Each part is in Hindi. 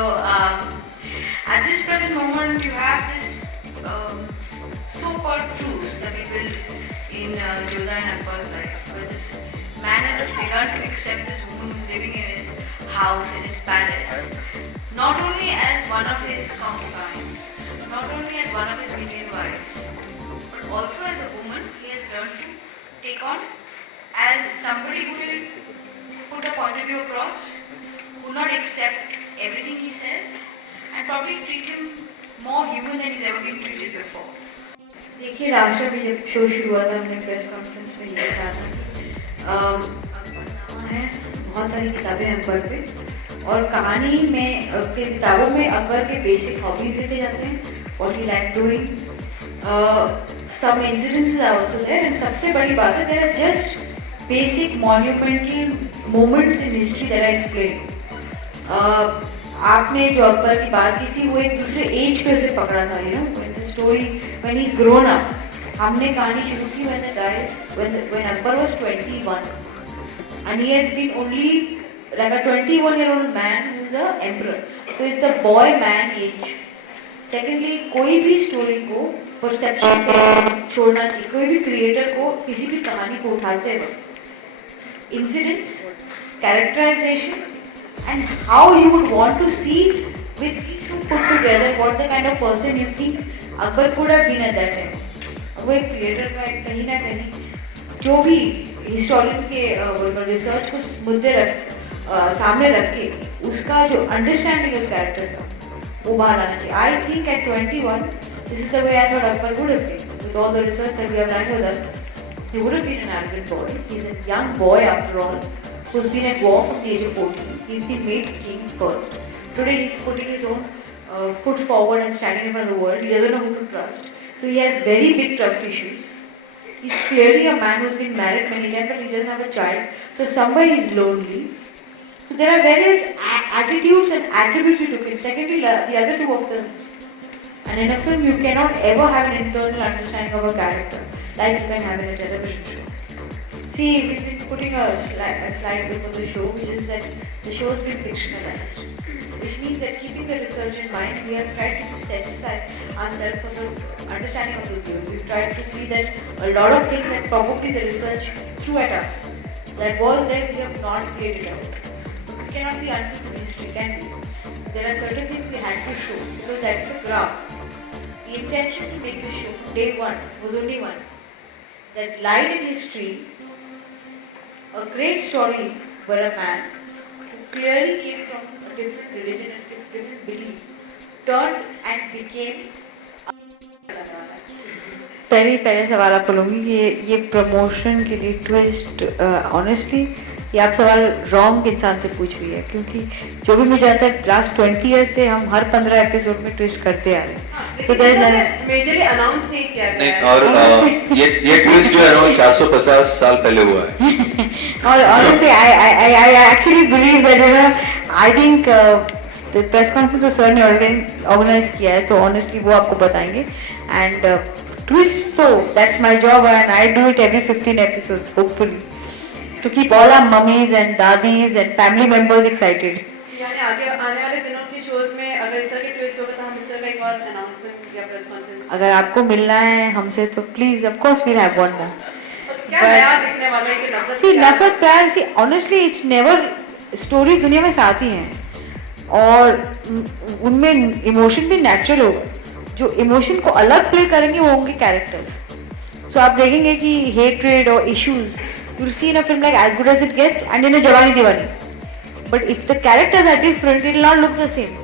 at this present moment, you have this so-called truce that we built in Jodha and Akbar's life, where this man has begun to accept this woman who's living in his house, in his palace, not only as one of his concubines, not only as one of his million wives, but also as a woman he has learned to take on as somebody who will put a point of view across, who will not accept everything he says, and probably treat him more human than he's ever been treated before. देखिए लास्ट टाइम जब शो शुरू हुआ था हमने प्रेस कॉन्फ्रेंस में ये कहा था कि अकबरनामा है, बहुत सारी किताबें हैं अकबर पे और कहानी में के किताबों में अकबर के बेसिक हॉबीज लिखे जाते हैं, what he like doing, some incidences are also there and सबसे बड़ी बात है there are just basic monumental moments in history that are explained. आपने जो अकबर की बात की थी वो एक दूसरे एज पे उसे पकड़ा था, you know, when the story when he is grown up. हमने कहानी शुरू की when the guys when Akbar was 21 and he has been only like a 21-year-old man who's a emperor, so it's the boy man age. Secondly, कोई भी स्टोरी को परसेप्शन पे छोड़ना चाहिए, कोई भी क्रिएटर को किसी भी कहानी को उठाते वक्त incidents, characterisation and how you would want to see with these two put together what the kind of person you think Akbar could have been at that time. वो एक क्रिएटर का एक कहीं ना कहीं जो भी हिस्टोरियन के रिसर्च को मुद्दे सामने रख के उसका जो अंडरस्टैंडिंग है उस कैरेक्टर का वो बाहर आना चाहिए. I think at 21 this is the way I thought Akbar would have been with all the research that we have done with us. He would have been an arrogant boy. He's a young boy after all, who's been at war from the age of 14. He's been made king first. Today he's putting his own foot forward and standing in front of the world. He doesn't know who to trust. So he has very big trust issues. He's clearly a man who's been married many times but he doesn't have a child. So somewhere he's lonely. So there are various attitudes and attributes he took in. Secondly, the other two are films. And in a film you cannot ever have an internal understanding of a character like you can have in a television show. See, we've been putting a slide before the show, which is that the show has been fictionalized. Which means that keeping the research in mind, we have tried to set aside ourselves for the understanding of the views. We've tried to see that a lot of things that probably the research threw at us, that was there, we have not played it out. We cannot be untrue to history, can we? There are certain things we had to show, because that's a graph. The intention to make the show from day one was only one. That lied in history, a great story where a man who clearly came from a different religion and different belief turned and became पहले सवाल आपको लूँगी कि ये प्रमोशन के लिए ट्विस्ट ऑनेस्टली ये आप सवाल रॉन्ग इंसान से पूछ रही है, क्योंकि जो भी मुझे आता है लास्ट 20 ईयर्स से हम हर 15 एपिसोड में ट्विस्ट करते आ रहे हैं. सो मेजरली अनाउंस नहीं किया गया है. और ये ट्विस्ट जो है वो 450 साल पहले हुआ है. और honestly I actually believe that you know I think press conference जो सर ने ऑर्गेनाइज किया है तो ऑनेस्टली वो आपको बताएंगे. एंड ट्विस्ट तो that's my job and I do it every 15 episodes hopefully to keep all our mummies and dadis and family members excited. यानी आगे आने वाले दिनों की शोज में अगर इस तरह के ट्विस्ट होगा तो हम इस तरह का एक और अनाउंसमेंट या प्रेस कॉन्फ्रेंस अगर आपको मिलना है हमसे तो please of course we'll have one more. क्या नया दिखने वाला है कि नफरत सी नफरत प्यार see honestly it's never stories दुनिया में साथ ही हैं और उनमें इमोशन भी नेचुरल होगा. जो इमोशन को अलग प्ले करेंगे वो होंगे कैरेक्टर्स. सो आप देखेंगे कि हेट्रेड और issues you'll see in a film like As Good As It Gets and in a Jawani Diwani. But if the characters are different, it will not look the same.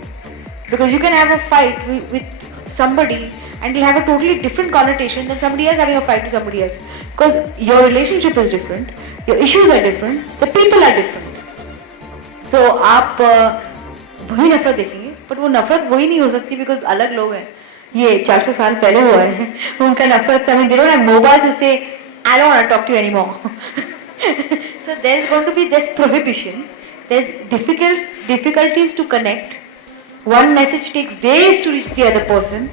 Because you can have a fight with somebody and it will have a totally different connotation than somebody else having a fight with somebody else. Because your relationship is different, your issues are different, the people are different. So आप वही नफरत देखेंगे, but वो नफरत वही नहीं हो सकती because अलग लोग हैं. ये 400 साल पहले हुआ है. उनका नफरत I mean they don't have mobiles to say I don't want to talk to you anymore. So there's going to be this prohibition. There's difficulties to connect. One message takes days to reach the other person.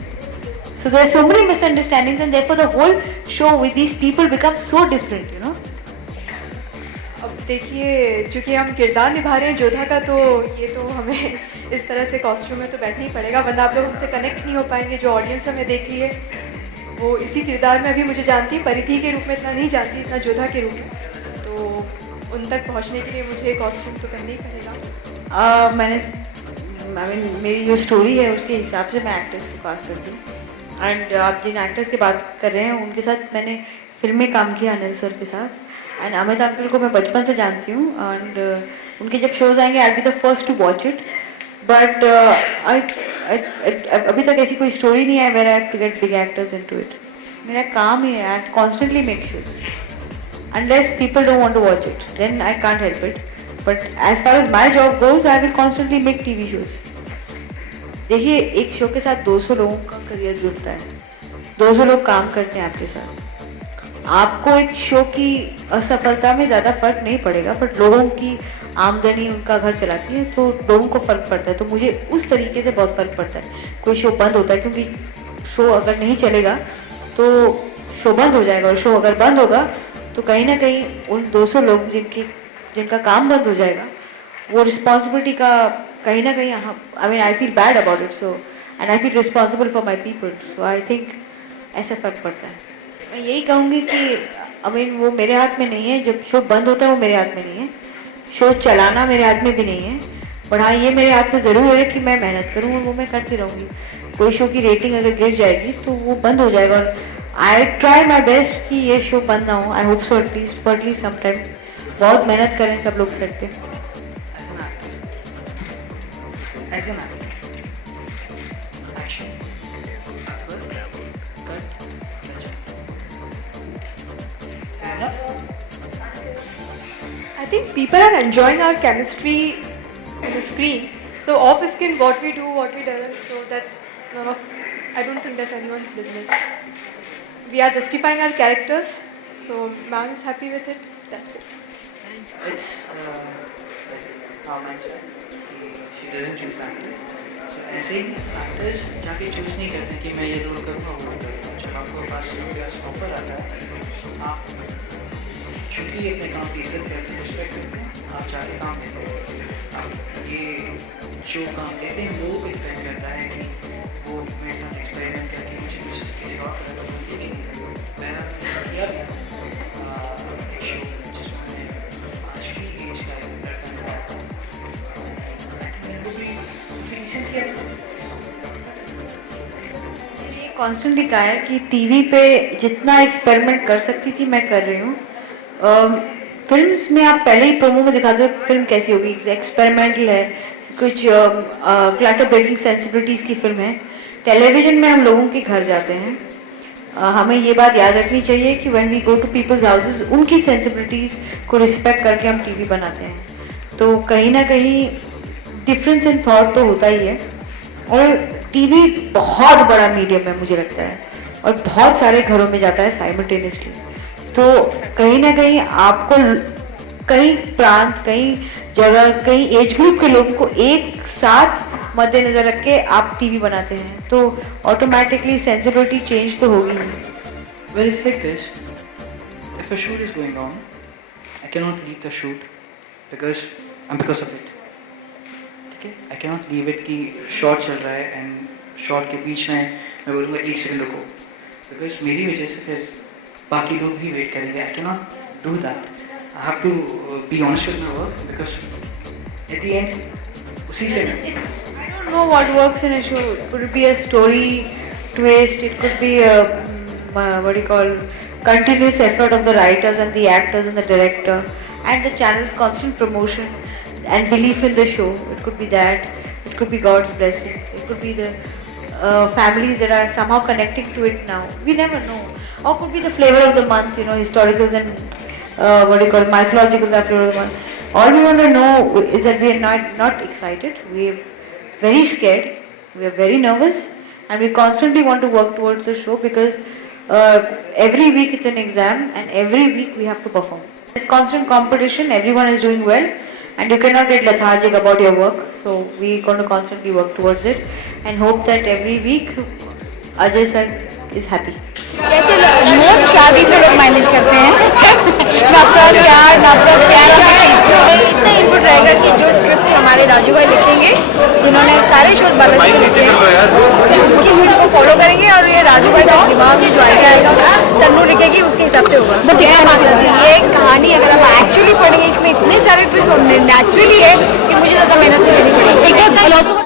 So there's so many misunderstandings and therefore the whole show with these people becomes so different, you know. देखिए, चूँकि हम किरदार निभा रहे हैं जोधा का, तो ये तो हमें इस तरह से कॉस्ट्यूम में तो बैठना ही पड़ेगा, वरना आप लोग हमसे कनेक्ट नहीं हो पाएंगे। जो ऑडियंस हमें देख रही है वो इसी किरदार में अभी मुझे जानती है, परिधि के रूप में इतना नहीं जानती, इतना जोधा के रूप में। तो उन तक पहुंचने के लिए मुझे कॉस्ट्यूम तो पहनना ही पड़ेगा। मेरी जो स्टोरी है उसके हिसाब से मैं एक्टर्स को कास्ट करती हूँ। एंड आप जिन एक्टर्स की बात कर रहे हैं उनके साथ मैंने फिल्म में काम किया अनिल सर के साथ। एंड अमित अंकल को मैं बचपन से जानती हूँ, एंड उनके जब शोज आएंगे I will be the first to watch it. But अभी तक ऐसी कोई स्टोरी नहीं है where I have to get big actors into it. मेरा काम ही है constantly make shows, unless people don't want to watch it, then I can't help it. But as far as my job goes, I will constantly make TV shows. देखिए, एक शो के साथ 200 लोगों का करियर जुड़ता है, 200 लोग काम करते हैं आपके साथ। आपको एक शो की असफलता में ज़्यादा फर्क नहीं पड़ेगा, बट लोगों की आमदनी उनका घर चलाती है तो लोगों को फ़र्क पड़ता है। तो मुझे उस तरीके से बहुत फ़र्क पड़ता है। कोई शो बंद होता है, क्योंकि शो अगर नहीं चलेगा तो शो बंद हो जाएगा, और शो अगर बंद होगा तो कहीं ना कहीं उन 200 लोग जिनका काम बंद हो जाएगा, वो रिस्पॉन्सिबिलिटी का कहीं ना कहीं I mean I feel bad about it, so and I feel responsible for my people. So I think ऐसा फ़र्क पड़ता है। मैं यही कहूँगी कि आई मीन वो मेरे हाथ में नहीं है, जब शो बंद होता है वो मेरे हाथ में नहीं है, शो चलाना मेरे हाथ में भी नहीं है। पर हाँ, ये मेरे हाथ में ज़रूर है कि मैं मेहनत करूँ, और वो मैं करती रहूँगी। कोई शो की रेटिंग अगर गिर जाएगी तो वो बंद हो जाएगा, और आई ट्राई माई बेस्ट कि ये शो बंद ना हो। I hope so at least for at least some time. बहुत मेहनत करें सब लोग सेट पे। I think people are enjoying our chemistry on the screen. So off screen, what we do, what we don't, so that's none of. I don't think that's anyone's business. We are justifying our characters, so ma'am is happy with it. That's it. It's like how ma'am said, she doesn't choose actors. So ऐसे ही actors जाके choose नहीं करते कि मैं ये रोल करूँगा वो करूँगा। जब आपको पास ऑफर आता है, आप चूँकि अपने काम की इज्जत करते हैं, रिस्पेक्ट करते हैं, आप जाके काम देते हैं। आप ये जो काम देते हैं वो डिपेंड करता है कि वो मेरे साथ एक्सपेरिमेंट करके मुझे किसी और तरह का बोलते ही नहीं था। मैंने किया भी एक शो जिसमें मैंने आज की एज का एक लड़का निभाया था, मैंने भी फिनिशिंग किया था। मैंने कॉन्स्टेंटली कहा है कि टीवी पे जितना एक्सपेरिमेंट कर सकती थी मैं कर रही हूँ। फिल्म्स में आप पहले ही प्रोमो में दिखाते हो फिल्म कैसी होगी, एक्सपेरिमेंटल है, कुछ क्लटर ब्रेकिंग सेंसिबिलिटीज़ की फिल्म है। टेलीविज़न में हम लोगों के घर जाते हैं, हमें ये बात याद रखनी चाहिए कि when we go to people's houses, उनकी सेंसिबिलिटीज़ को रिस्पेक्ट करके हम टीवी बनाते हैं। तो कहीं ना कहीं डिफरेंस इन थॉट तो होता ही है। और टीवी बहुत बड़ा मीडियम है मुझे लगता है, और बहुत सारे घरों में जाता है साइमल्टेनियसली। तो कहीं ना कहीं आपको कई प्रांत, कई जगह, कई एज ग्रुप के लोगों को एक साथ मद्देनजर रख के आप टीवी बनाते हैं, तो ऑटोमेटिकली सेंसिबिलिटी चेंज तो होगी ही। Well, it's like this. If a shoot is going on, I cannot leave the shoot because of it. ठीक है? I cannot leave it कि शॉट चल रहा है एंड शॉट के बीच में मैं बोलूँगा 1 सेकंड रुको, बिकॉज मेरी वजह से फिर बाकी लोग भी वेट करेंगे। I cannot do that. I have to be honest with my work because at the end उसी से I don't know what works in a show. It could be a story twist. It could be a what do you call continuous effort of the writers and the actors and the director and the channel's constant promotion and belief in the show. It could be that. It could be God's blessings. It could be the families that are somehow connecting to it now. We never know. Or could be the flavor of the month. You know, historicals and what do you call mythological flavor of the month. All we want to know is that we are not excited. We are very scared. We are very nervous, and we constantly want to work towards the show because every week it's an exam, and every week we have to perform. There's constant competition. Everyone is doing well, and you cannot get lethargic about your work. So we're going to constantly work towards it, and hope that every week Ajay sir is happy. कैसे मोस्ट दादी से लोग मैनेज करते हैं नफरत प्यार इतना इनपुट रहेगा कि जो स्क्रिप्ट हमारे राजू भाई लिखेंगे, जिन्होंने सारे शोज बालाजी के लिखे हैं, उनकी स्क्रिप्ट को फॉलो करेंगे और ये राजू भाई का दिमाग में जो आइडिया आएगा तन्नू लिखेगी उसके हिसाब से होगा। ये कहानी अगर आप एक्चुअली पढ़ेंगे इसमें इतने सारे ट्विस्ट नेचुरली है कि मुझे ज़्यादा मेहनत नहीं करनी पड़ेगी।